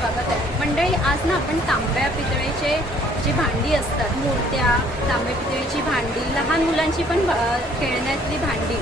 स्वागत आहे मंडळी. आज ना आपण तांब्या पितळेचे जी भांडी असतात, मूर्त्या, तांब्या पितळेची भांडी, लहान मुलांची पण खेळण्यातली भांडी